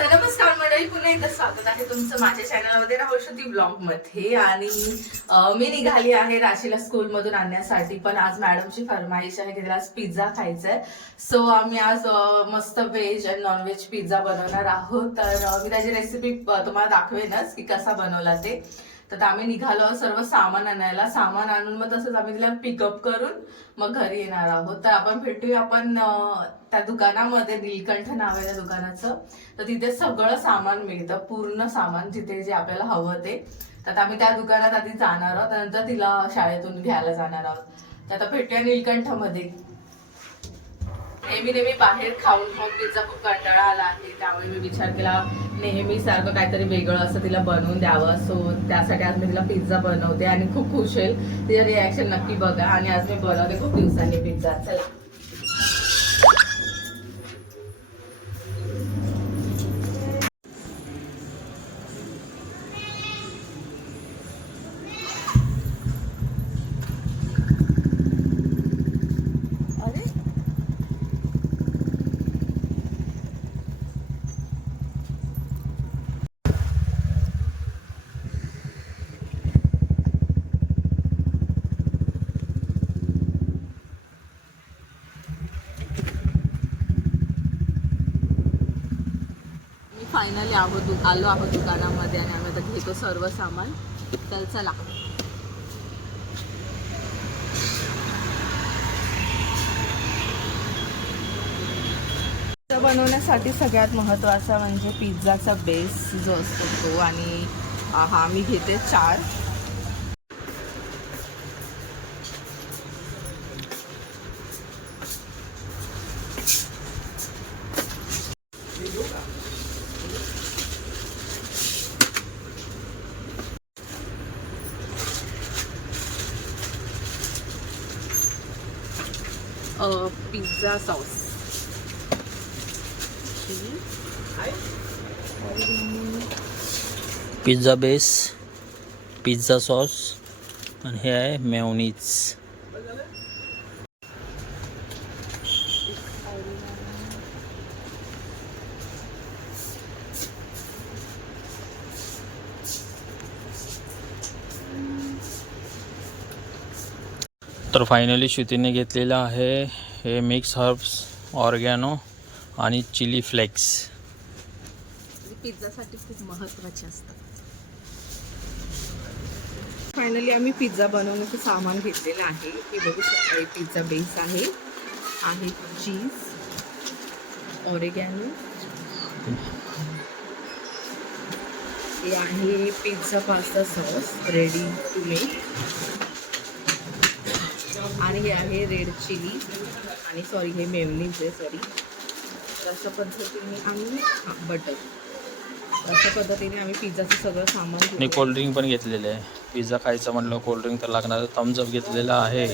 तर नमस्कार मंडळी पुन्हा एकदा स्वागत आहे तुमचं माझ्या चॅनलमध्ये राहुलशती ब्लॉगमध्ये आणि मी निघाली आहे राशीला स्कूलमधून आणण्यासाठी पण आज मॅडमची फरमाईश आहे की तिला आज पिझ्झा खायचा आहे सो आम्ही आज मस्त व्हेज आणि नॉनव्हेज पिझ्झा बनवणार आहोत. तर मी त्याची रेसिपी तुम्हाला दाखवेनच की कसा बनवला ते. तर आम्ही निघालो सर्व सामान आणायला. सामान आणून मग तसंच आम्ही तिला पिकअप करून मग घरी येणार आहोत. तर आपण भेटूया आपण त्या दुकानामध्ये नीलकंठ नाव आहे त्या दुकानाचं. तर तिथे सगळं सामान मिळतं पूर्ण सामान जिथे जे आपल्याला हवं ते. तर आता आम्ही त्या दुकानात आधी जाणार आहोत त्यानंतर तिला शाळेतून घ्यायला जाणार आहोत. तर आता भेटूया नीलकंठमध्ये. नेहमी नेहमी बाहेर खाऊन खाऊन पिझ्झा खूप कंटाळा आला आहे. त्यामुळे मी विचार केला नेहमी सारखं काहीतरी वेगळं असं तिला बनवून द्यावं. सो त्यासाठी आज मी तिला पिझ्झा बनवते आणि खूप खुश होईल. तिचं रिॲक्शन नक्की बघा. आणि आज मी बनवते खूप दिवसांनी पिझ्झा चला अरे मी फायनली आहोत दु- आलो आहोत दुकानामध्ये आणि आम्ही आता घेतो सर्व सामान. तर चला. बनवण्यासाठी सगळ्यात महत्त्वाचा म्हणजे पिझ्झाचा बेस जो असतो तो आणि हा मी घेते चार. अ, pizza sauce pizza base pizza sauce आणि हे आहे मेवनीज तर फायनली श्रुतीने घेतलेलं आहे हे मिक्स हर्ब्स ऑर्गॅनो आणि चिली फ्लेक्स पिझ्झासाठी खूप महत्त्वाचे असतात. फायनली आम्ही पिझ्झा बनवण्याचं सामान घेतलेलं आहे. हे बघू शकता हे पिझ्झा बेस आहे. आहे चीज ऑरेगॅनो हे आहे pizza pasta sauce ready to make आणि हे आहे रेड चिली. आणि सॉरी हे मेवनीज आहे सॉरी अशा पद्धतीने आम्ही हां बटर. अशा पद्धतीने आम्ही पिझ्झाचं सगळं सामान आणि कोल्ड्रिंक पण घेतलेलं आहे. पिझ्झा खायचं म्हटलं कोल्ड्रिंक तर लागणार थम्सअप घेतलेलं आहे.